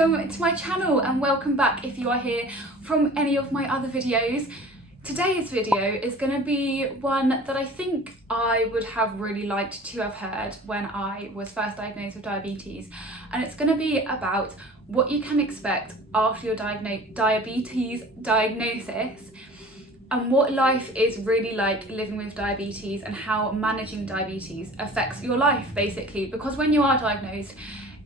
welcome to my channel and welcome back if you are here from any of my other videos. Today's video is going to be one that I think I would have really liked to have heard when I was first diagnosed with diabetes, and it's going to be about what you can expect after your diabetes diagnosis and what life is really like living with diabetes and how managing diabetes affects your life, basically, because when you are diagnosed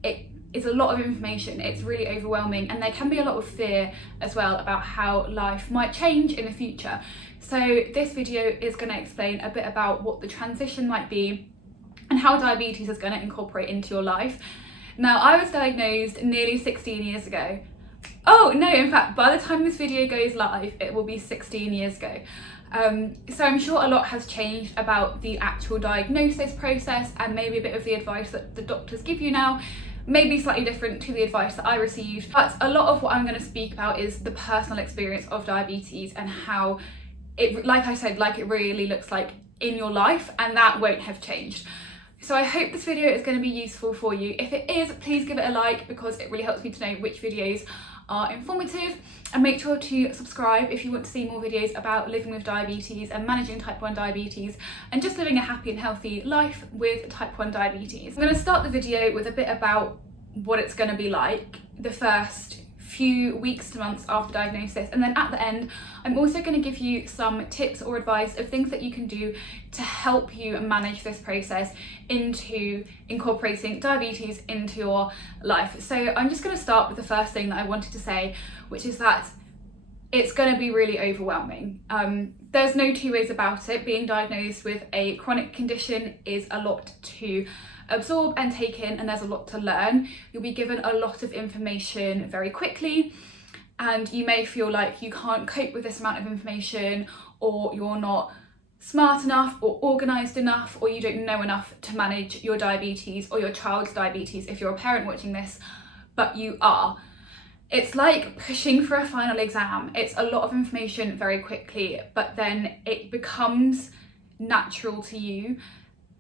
it is a lot of information, it's really overwhelming, and there can be a lot of fear as well about how life might change in the future. So this video is going to explain a bit about what the transition might be and how diabetes is going to incorporate into your life. Now, I was diagnosed nearly 16 years ago. Oh no, in fact, by the time this video goes live, it will be 16 years ago. So I'm sure a lot has changed about the actual diagnosis process, and maybe a bit of the advice that the doctors give you now may be slightly different to the advice that I received. But a lot of what I'm going to speak about is the personal experience of diabetes and how it, like I said, like it really looks like in your life, and that won't have changed. So I hope this video is going to be useful for you. If it is, please give it a like, because it really helps me to know which videos are informative, and make sure to subscribe if you want to see more videos about living with diabetes and managing type 1 diabetes and just living a happy and healthy life with type 1 diabetes. I'm going to start the video with a bit about what it's going to be like the first few weeks to months after diagnosis, and then at the end I'm also going to give you some tips or advice of things that you can do to help you manage this process into incorporating diabetes into your life. So I'm just going to start with the first thing that I wanted to say, which is that it's going to be really overwhelming. There's no two ways about it. Being diagnosed with a chronic condition is a lot to absorb and take in, and there's a lot to learn. You'll be given a lot of information very quickly, and you may feel like you can't cope with this amount of information, or you're not smart enough or organised enough, or you don't know enough to manage your diabetes or your child's diabetes if you're a parent watching this, but you are. It's like pushing for a final exam. It's a lot of information very quickly, but then it becomes natural to you.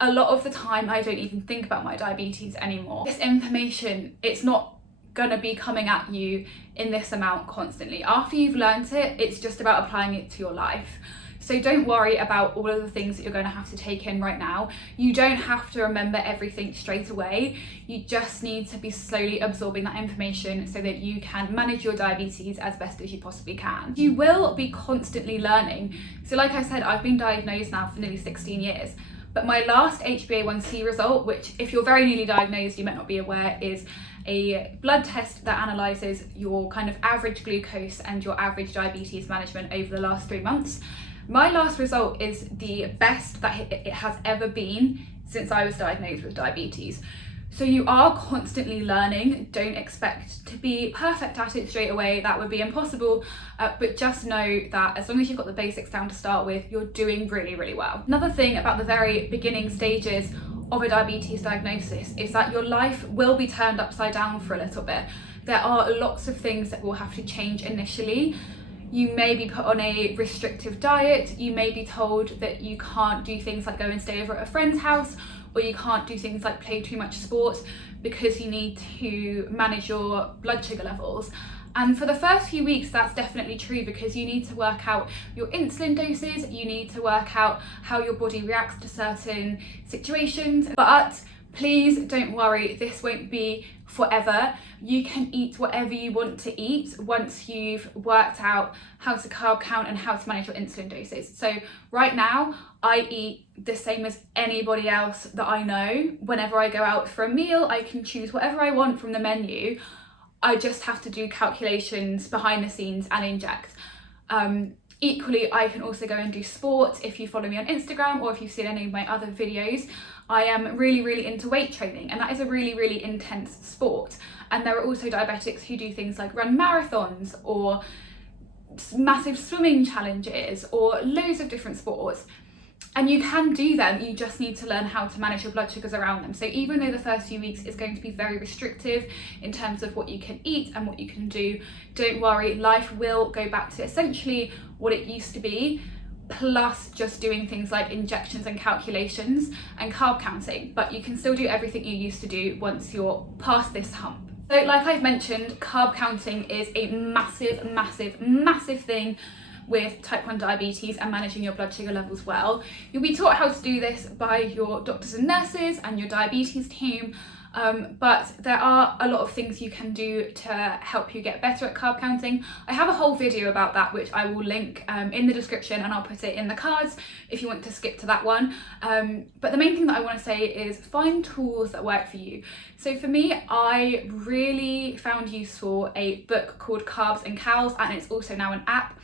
A lot of the time I don't even think about my diabetes anymore. This information, it's not gonna be coming at you in this amount constantly. After you've learnt it, it's just about applying it to your life. So don't worry about all of the things that you're going to have to take in right now. You don't have to remember everything straight away. You just need to be slowly absorbing that information so that you can manage your diabetes as best as you possibly can. You will be constantly learning. So like I said, I've been diagnosed now for nearly 16 years. But my last HbA1c result, which if you're very newly diagnosed, you might not be aware, is a blood test that analyses your kind of average glucose and your average diabetes management over the last 3 months. My last result is the best that it has ever been since I was diagnosed with diabetes. So you are constantly learning. Don't expect to be perfect at it straight away. That would be impossible. But just know that as long as you've got the basics down to start with, you're doing really, really well. Another thing about the very beginning stages of a diabetes diagnosis is that your life will be turned upside down for a little bit. There are lots of things that will have to change initially. You may be put on a restrictive diet. You may be told that you can't do things like go and stay over at a friend's house, or you can't do things like play too much sport because you need to manage your blood sugar levels. And for the first few weeks, that's definitely true, because you need to work out your insulin doses, you need to work out how your body reacts to certain situations. But please don't worry, this won't be forever. You can eat whatever you want to eat once you've worked out how to carb count and how to manage your insulin doses. So right now, I eat the same as anybody else that I know. Whenever I go out for a meal, I can choose whatever I want from the menu. I just have to do calculations behind the scenes and inject. Equally, I can also go and do sport. If you follow me on Instagram, or if you've seen any of my other videos, I am really, really into weight training, and that is a really, really intense sport. And there are also diabetics who do things like run marathons or massive swimming challenges or loads of different sports. And you can do them, you just need to learn how to manage your blood sugars around them. So even though the first few weeks is going to be very restrictive in terms of what you can eat and what you can do, don't worry, life will go back to essentially what it used to be, plus just doing things like injections and calculations and carb counting. But you can still do everything you used to do once you're past this hump. So like I've mentioned, carb counting is a massive thing with type 1 diabetes and managing your blood sugar levels well. You'll be taught how to do this by your doctors and nurses and your diabetes team, but there are a lot of things you can do to help you get better at carb counting. I have a whole video about that which I will link in the description, and I'll put it in the cards if you want to skip to that one. But the main thing that I want to say is find tools that work for you. So for me, I really found useful a book called Carbs and Cows, and it's also now an app.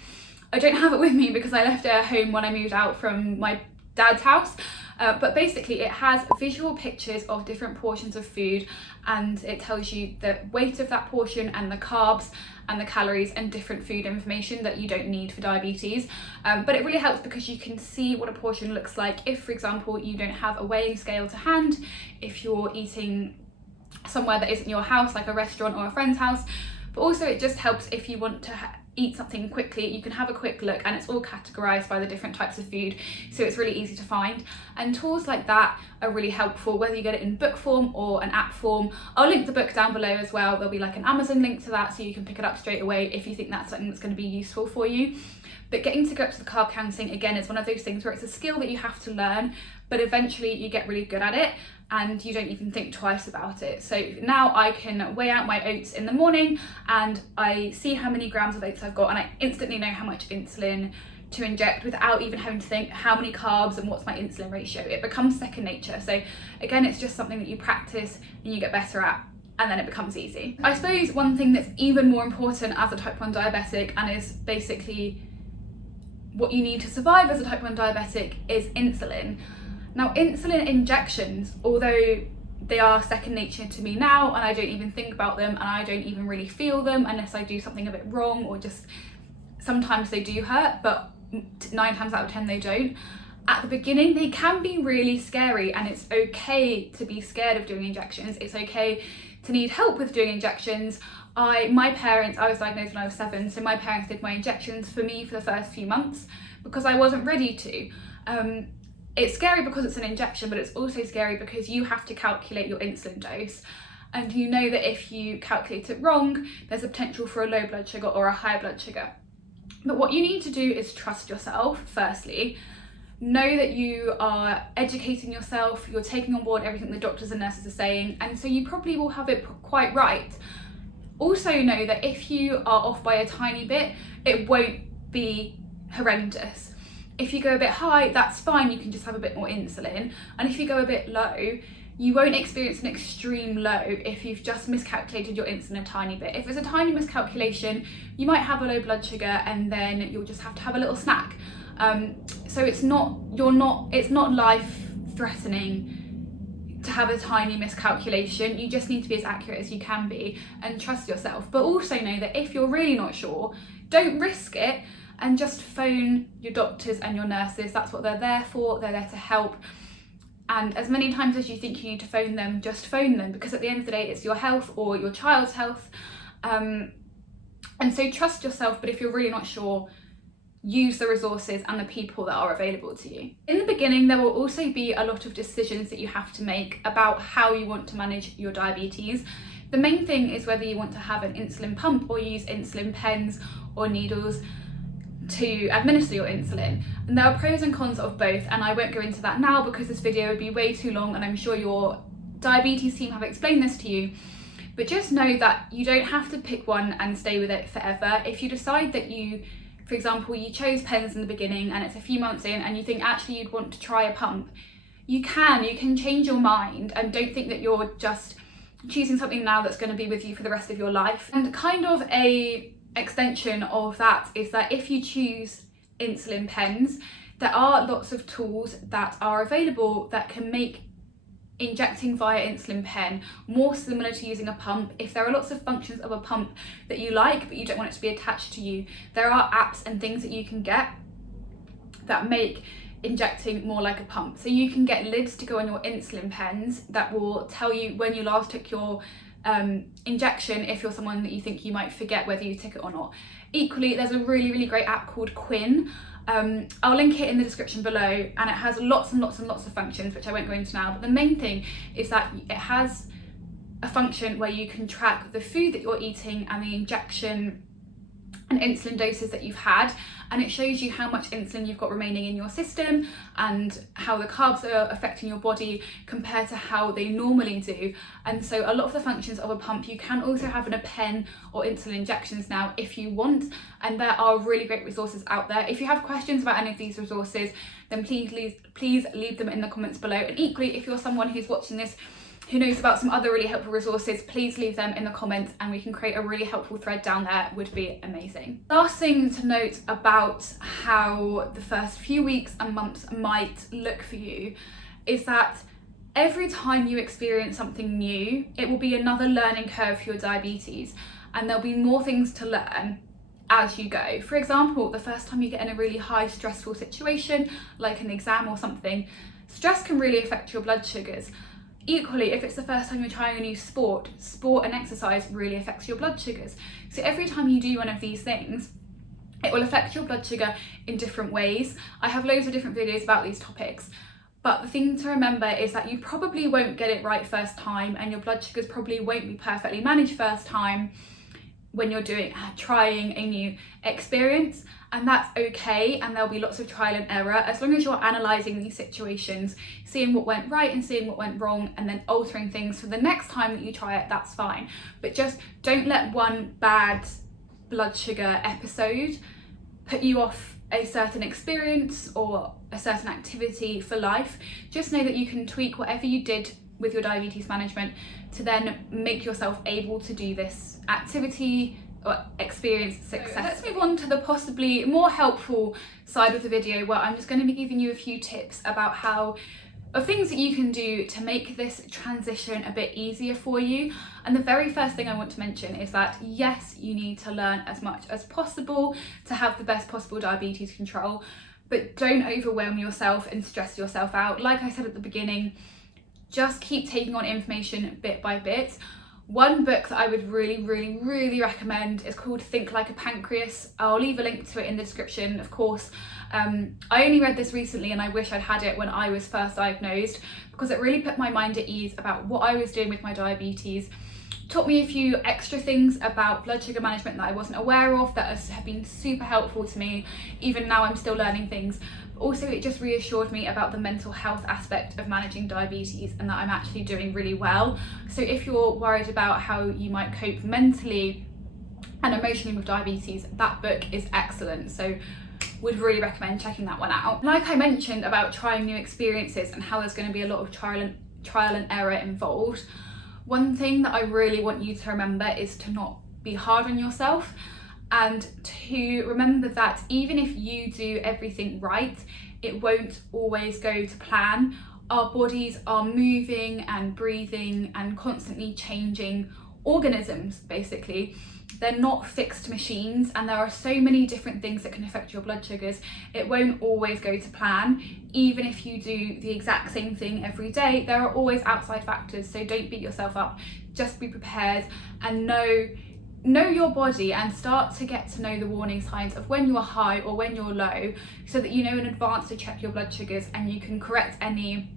I don't have it with me because I left it at home when I moved out from my dad's house, but basically it has visual pictures of different portions of food, and it tells you the weight of that portion and the carbs and the calories and different food information that you don't need for diabetes. But it really helps because you can see what a portion looks like if, for example, you don't have a weighing scale to hand, if you're eating somewhere that isn't your house, like a restaurant or a friend's house. But also it just helps if you want to eat something quickly, you can have a quick look, and it's all categorized by the different types of food, so it's really easy to find. And tools like that are really helpful whether you get it in book form or an app form. I'll link the book down below as well. There'll be like an Amazon link to that, so you can pick it up straight away if you think that's something that's going to be useful for you. But getting to grips with carb counting, again, is one of those things where it's a skill that you have to learn, but eventually you get really good at it and you don't even think twice about it. So now I can weigh out my oats in the morning and I see how many grams of oats I've got, and I instantly know how much insulin to inject without even having to think how many carbs and what's my insulin ratio. It becomes second nature. So again, it's just something that you practice and you get better at, and then it becomes easy. I suppose one thing that's even more important as a type 1 diabetic, and is basically what you need to survive as a type 1 diabetic, is insulin. Now, insulin injections, although they are second nature to me now and I don't even think about them and I don't even really feel them unless I do something a bit wrong, or just sometimes they do hurt, but 9 times out of 10 they don't. At the beginning they can be really scary, and it's okay to be scared of doing injections. It's okay to need help with doing injections. I was diagnosed when I was 7, so my parents did my injections for me for the first few months because I wasn't ready to. It's scary because it's an injection, but it's also scary because you have to calculate your insulin dose, and you know that if you calculate it wrong, there's a potential for a low blood sugar or a high blood sugar. But what you need to do is trust yourself. Firstly, know that you are educating yourself, you're taking on board everything the doctors and nurses are saying, and so you probably will have it quite right. Also know that if you are off by a tiny bit, it won't be horrendous. If you go a bit high, that's fine, you can just have a bit more insulin. And if you go a bit low, you won't experience an extreme low if you've just miscalculated your insulin a tiny bit. If it's a tiny miscalculation, you might have a low blood sugar and then you'll just have to have a little snack. So it's not life threatening to have a tiny miscalculation. You just need to be as accurate as you can be and trust yourself. But also know that if you're really not sure, don't risk it, and just phone your doctors and your nurses. That's what they're there for. They're there to help. And as many times as you think you need to phone them, just phone them, because at the end of the day, it's your health or your child's health. And so trust yourself, but if you're really not sure, use the resources and the people that are available to you. In the beginning, there will also be a lot of decisions that you have to make about how you want to manage your diabetes. The main thing is whether you want to have an insulin pump or use insulin pens or needles to administer your insulin. And there are pros and cons of both, and I won't go into that now because this video would be way too long, and I'm sure your diabetes team have explained this to you. But just know that you don't have to pick one and stay with it forever. If you decide that you, for example, you chose pens in the beginning and it's a few months in and you think actually you'd want to try a pump, you can change your mind, and don't think that you're just choosing something now that's going to be with you for the rest of your life. And kind of a extension of that is that if you choose insulin pens, there are lots of tools that are available that can make injecting via insulin pen more similar to using a pump. If there are lots of functions of a pump that you like but you don't want it to be attached to you, there are apps and things that you can get that make injecting more like a pump. So you can get lids to go on your insulin pens that will tell you when you last took your injection, if you're someone that you think you might forget whether you took it or not. Equally, there's a really great app called Quinn. I'll link it in the description below, and it has lots and lots of functions which I won't go into now, but the main thing is that it has a function where you can track the food that you're eating and the injection and insulin doses that you've had, and it shows you how much insulin you've got remaining in your system and how the carbs are affecting your body compared to how they normally do. And so a lot of the functions of a pump you can also have in a pen or insulin injections now if you want, and there are really great resources out there. If you have questions about any of these resources, then please leave them in the comments below. And equally, if you're someone who's watching this who knows about some other really helpful resources, please leave them in the comments and we can create a really helpful thread down there. Would be amazing. Last thing to note about how the first few weeks and months might look for you is that every time you experience something new, it will be another learning curve for your diabetes, and there'll be more things to learn as you go. For example, the first time you get in a really high stressful situation, like an exam or something, stress can really affect your blood sugars. Equally, if it's the first time you're trying a new sport and exercise really affects your blood sugars. So every time you do one of these things, it will affect your blood sugar in different ways. I have loads of different videos about these topics, but the thing to remember is that you probably won't get it right first time, and your blood sugars probably won't be perfectly managed first time when you're trying a new experience, and that's okay, and there'll be lots of trial and error as long as you're analysing these situations, seeing what went right and seeing what went wrong, and then altering things for the next time that you try it. That's fine, but just don't let one bad blood sugar episode put you off a certain experience or a certain activity for life. Just know that you can tweak whatever you did with your diabetes management to then make yourself able to do this activity or experience success. So let's move on to the possibly more helpful side of the video, where I'm just going to be giving you a few tips about things that you can do to make this transition a bit easier for you. And the very first thing I want to mention is that yes, you need to learn as much as possible to have the best possible diabetes control, but don't overwhelm yourself and stress yourself out. Like I said at the beginning, just keep taking on information bit by bit. One book that I would really recommend is called Think Like a Pancreas. I'll leave a link to it in the description, of course. I only read this recently and I wish I'd had it when I was first diagnosed, because it really put my mind at ease about what I was doing with my diabetes. Taught me a few extra things about blood sugar management that I wasn't aware of that have been super helpful to me. Even now I'm still learning things. Also, it just reassured me about the mental health aspect of managing diabetes and that I'm actually doing really well. So if you're worried about how you might cope mentally and emotionally with diabetes, that book is excellent. So would really recommend checking that one out. Like I mentioned about trying new experiences and how there's going to be a lot of trial and error involved, one thing that I really want you to remember is to not be hard on yourself, and to remember that even if you do everything right, it won't always go to plan. Our bodies are moving and breathing and constantly changing organisms, basically. They're not fixed machines, and there are so many different things that can affect your blood sugars. It won't always go to plan. Even if you do the exact same thing every day, there are always outside factors, so don't beat yourself up. Just be prepared and know your body, and start to get to know the warning signs of when you're high or when you're low, so that you know in advance to check your blood sugars and you can correct any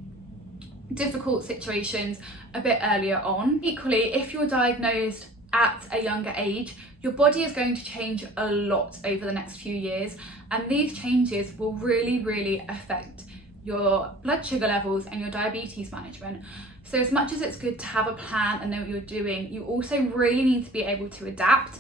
difficult situations a bit earlier on. Equally, if you're diagnosed at a younger age, your body is going to change a lot over the next few years, and these changes will really affect your blood sugar levels and your diabetes management. So as much as it's good to have a plan and know what you're doing, you also really need to be able to adapt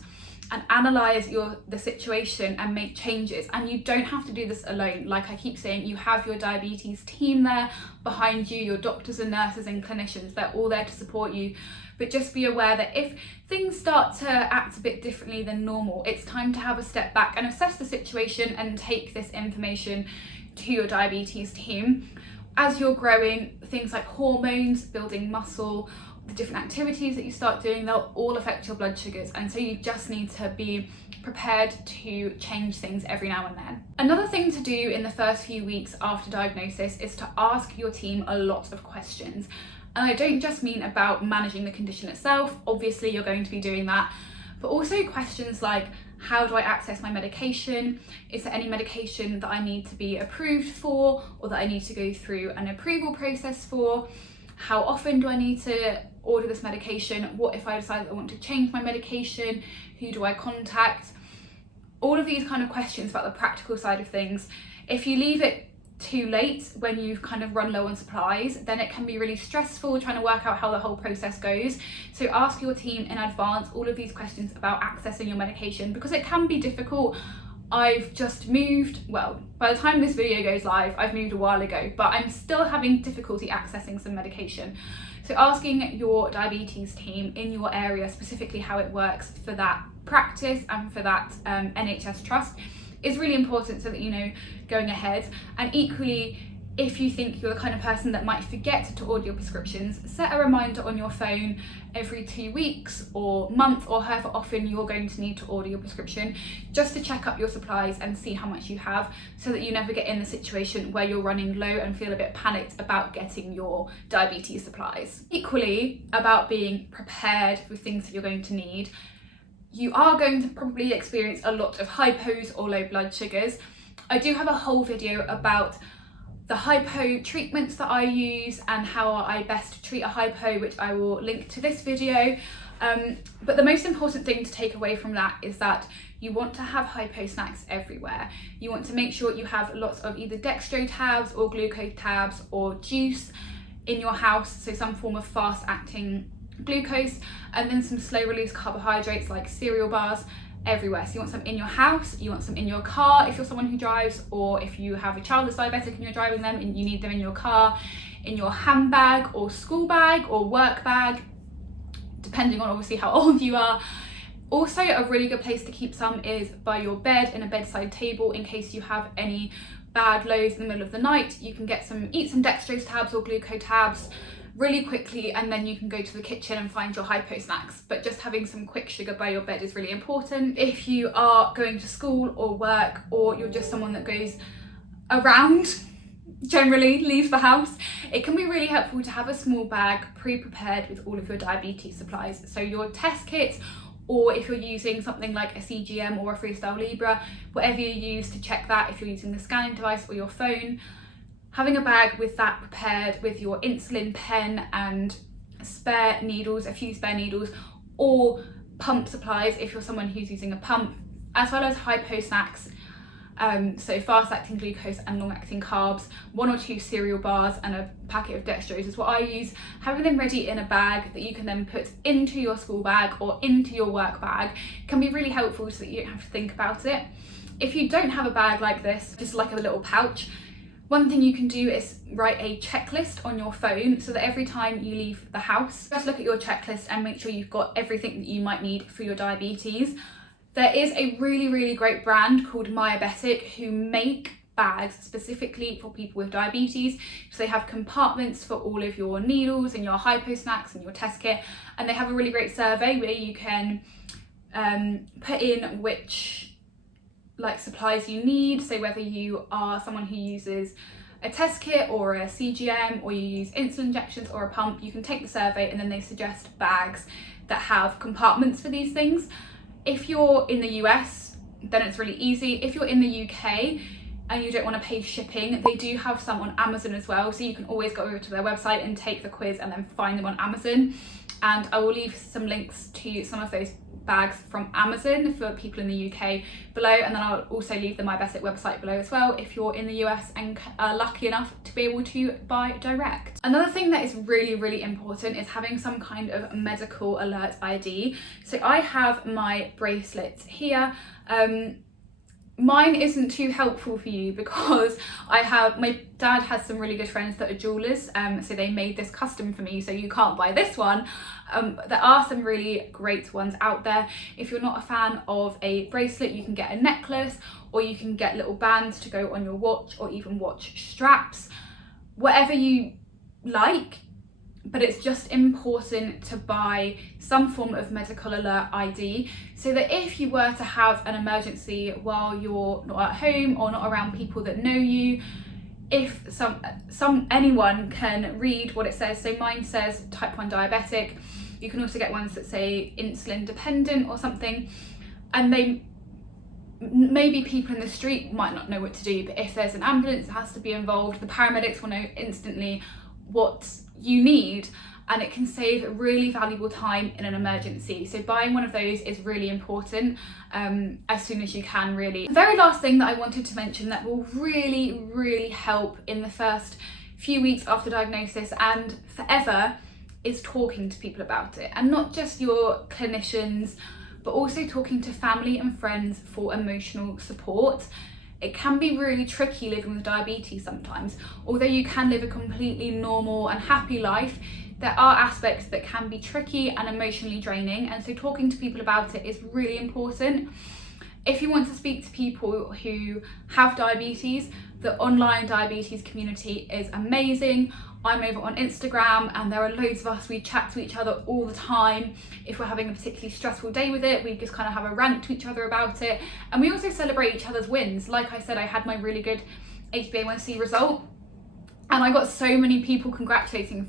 and analyze the situation and make changes. And you don't have to do this alone. Like I keep saying, you have your diabetes team there behind you, your doctors and nurses and clinicians, they're all there to support you. But just be aware that if things start to act a bit differently than normal, it's time to have a step back and assess the situation and take this information to your diabetes team. As you're growing, things like hormones, building muscle, the different activities that you start doing, they'll all affect your blood sugars, and so you just need to be prepared to change things every now and then. Another thing to do in the first few weeks after diagnosis is to ask your team a lot of questions. And I don't just mean about managing the condition itself, obviously you're going to be doing that, but also questions like, how do I access my medication? Is there any medication that I need to be approved for, or that I need to go through an approval process for? how often do I need to order this medication? What if I decide that I want to change my medication? Who do I contact? All of these kind of questions about the practical side of things. If you leave it too late when you've kind of run low on supplies, then it can be really stressful trying to work out how the whole process goes. So ask your team in advance all of these questions about accessing your medication, because it can be difficult. I've just moved, well, by the time this video goes live, I've moved a while ago, but I'm still having difficulty accessing some medication. So asking your diabetes team in your area specifically how it works for that practice and for that NHS trust is really important, so that you know going ahead. And equally, if you think you're the kind of person that might forget to order your prescriptions, set a reminder on your phone every 2 weeks or month, or however often you're going to need to order your prescription, just to check up your supplies and see how much you have, so that you never get in the situation where you're running low and feel a bit panicked about getting your diabetes supplies. Equally, about being prepared with things that you're going to need. You are going to probably experience a lot of hypos or low blood sugars. I do have a whole video about the hypo treatments that I use and how I best treat a hypo, which I will link to this video. But the most important thing to take away from that is that you want to have hypo snacks everywhere. You want to make sure you have lots of either Dextro tabs or glucose tabs or juice in your house, so some form of fast acting glucose, and then some slow release carbohydrates like cereal bars everywhere. So you want some in your house, you want some in your car if you're someone who drives, or if you have a child that's diabetic and you're driving them and you need them in your car, in your handbag or school bag or work bag, depending on obviously how old you are. Also, a really good place to keep some is by your bed, in a bedside table, in case you have any bad lows in the middle of the night. You can eat some dextrose tabs or glucose tabs really quickly, and then you can go to the kitchen and find your hypo snacks. But just having some quick sugar by your bed is really important. If you are going to school or work, or you're just someone that goes around, generally leaves the house, it can be really helpful to have a small bag pre-prepared with all of your diabetes supplies. So your test kits, or if you're using something like a CGM or a Freestyle Libre, whatever you use to check that, if you're using the scanning device or your phone, having a bag with that prepared, with your insulin pen and spare needles, a few spare needles, or pump supplies if you're someone who's using a pump, as well as hypo snacks, so fast acting glucose and long acting carbs, 1 or 2 cereal bars and a packet of dextrose is what I use. Having them ready in a bag that you can then put into your school bag or into your work bag can be really helpful, so that you don't have to think about it. If you don't have a bag like this, just like a little pouch, one thing you can do is write a checklist on your phone, so that every time you leave the house, just look at your checklist and make sure you've got everything that you might need for your diabetes. There is a really, really great brand called Diabetic who make bags specifically for people with diabetes. So they have compartments for all of your needles and your hypo snacks and your test kit, and they have a really great survey where you can put in which supplies you need. So whether you are someone who uses a test kit or a CGM, or you use insulin injections or a pump, you can take the survey and then they suggest bags that have compartments for these things. If you're in the US, then it's really easy. If you're in the UK and you don't want to pay shipping, they do have some on Amazon as well, so you can always go over to their website and take the quiz and then find them on Amazon. And I will leave some links to some of those bags from Amazon for people in the UK below, and then I'll also leave the Diabetic website below as well if you're in the US and are lucky enough to be able to buy direct. Another thing that is really, really important is having some kind of medical alert ID. So I have my bracelets here. Mine isn't too helpful for you because my dad has some really good friends that are jewelers, so they made this custom for me, so you can't buy this one. There are some really great ones out there. If you're not a fan of a bracelet, you can get a necklace, or you can get little bands to go on your watch, or even watch straps, whatever you like. But it's just important to buy some form of medical alert ID, so that if you were to have an emergency while you're not at home or not around people that know you, if anyone can read what it says. So mine says type 1 diabetic. You can also get ones that say insulin dependent or something, and maybe people in the street might not know what to do, but if there's an ambulance that has to be involved, the paramedics will know instantly what you need, and it can save really valuable time in an emergency. So buying one of those is really important as soon as you can, really. The very last thing that I wanted to mention that will really help in the first few weeks after diagnosis and forever is talking to people about it, and not just your clinicians, but also talking to family and friends for emotional support. It can be really tricky living with diabetes sometimes. Although you can live a completely normal and happy life, there are aspects that can be tricky and emotionally draining, and so talking to people about it is really important. If you want to speak to people who have diabetes, the online diabetes community is amazing. I'm over on Instagram and there are loads of us, we chat to each other all the time. If we're having a particularly stressful day with it, we just kind of have a rant to each other about it. And we also celebrate each other's wins. Like I said, I had my really good HbA1c result and I got so many people congratulating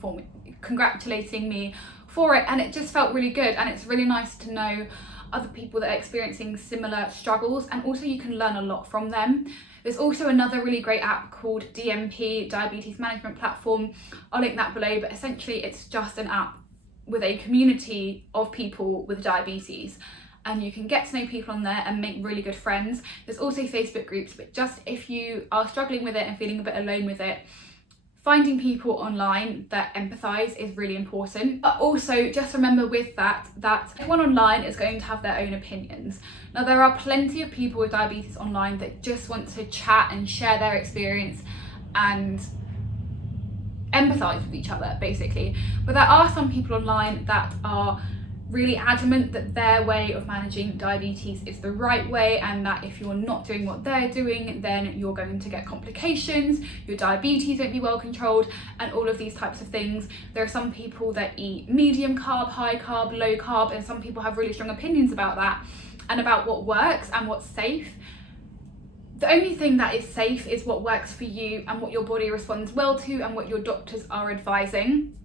me for it, and it just felt really good. And it's really nice to know other people that are experiencing similar struggles, and also you can learn a lot from them. There's also another really great app called DMP, Diabetes Management Platform. I'll link that below, but essentially it's just an app with a community of people with diabetes, and you can get to know people on there and make really good friends. There's also Facebook groups, but just if you are struggling with it and feeling a bit alone with it, finding people online that empathise is really important. But also just remember with that everyone online is going to have their own opinions. Now there are plenty of people with diabetes online that just want to chat and share their experience and empathise with each other basically. But there are some people online that are really adamant that their way of managing diabetes is the right way, and that if you're not doing what they're doing, then you're going to get complications, your diabetes won't be well controlled, and all of these types of things. There are some people that eat medium carb, high carb, low carb, and some people have really strong opinions about that and about what works and what's safe. The only thing that is safe is what works for you and what your body responds well to and what your doctors are advising.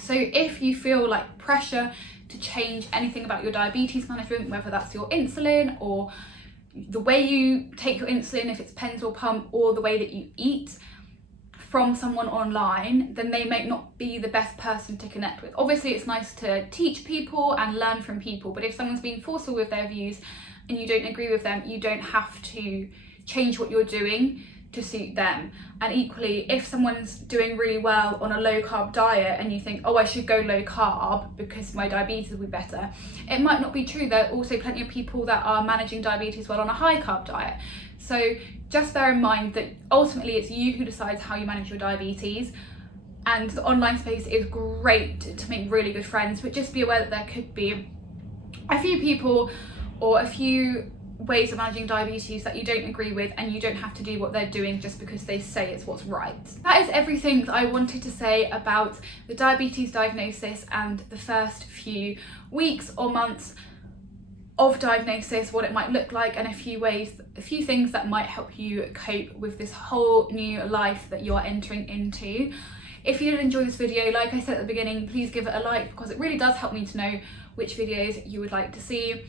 So if you feel like pressure to change anything about your diabetes management, whether that's your insulin or the way you take your insulin, if it's pens or pump, or the way that you eat, from someone online, then they may not be the best person to connect with. Obviously it's nice to teach people and learn from people, but if someone's being forceful with their views and you don't agree with them, you don't have to change what you're doing to suit them. And equally, if someone's doing really well on a low carb diet and you think, oh, I should go low carb because my diabetes will be better, it might not be true. There are also plenty of people that are managing diabetes well on a high carb diet. So just bear in mind that ultimately it's you who decides how you manage your diabetes, and the online space is great to make really good friends, but just be aware that there could be a few people or a few ways of managing diabetes that you don't agree with, and you don't have to do what they're doing just because they say it's what's right. That is everything that I wanted to say about the diabetes diagnosis and the first few weeks or months of diagnosis, what it might look like, and a few things that might help you cope with this whole new life that you're entering into. If you did enjoy this video, like I said at the beginning, please give it a like, because it really does help me to know which videos you would like to see.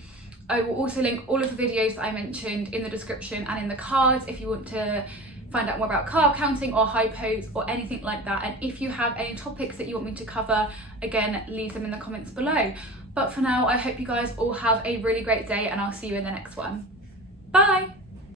I will also link all of the videos that I mentioned in the description and in the cards if you want to find out more about carb counting or hypos or anything like that. And if you have any topics that you want me to cover, again, leave them in the comments below. But for now, I hope you guys all have a really great day, and I'll see you in the next one. Bye!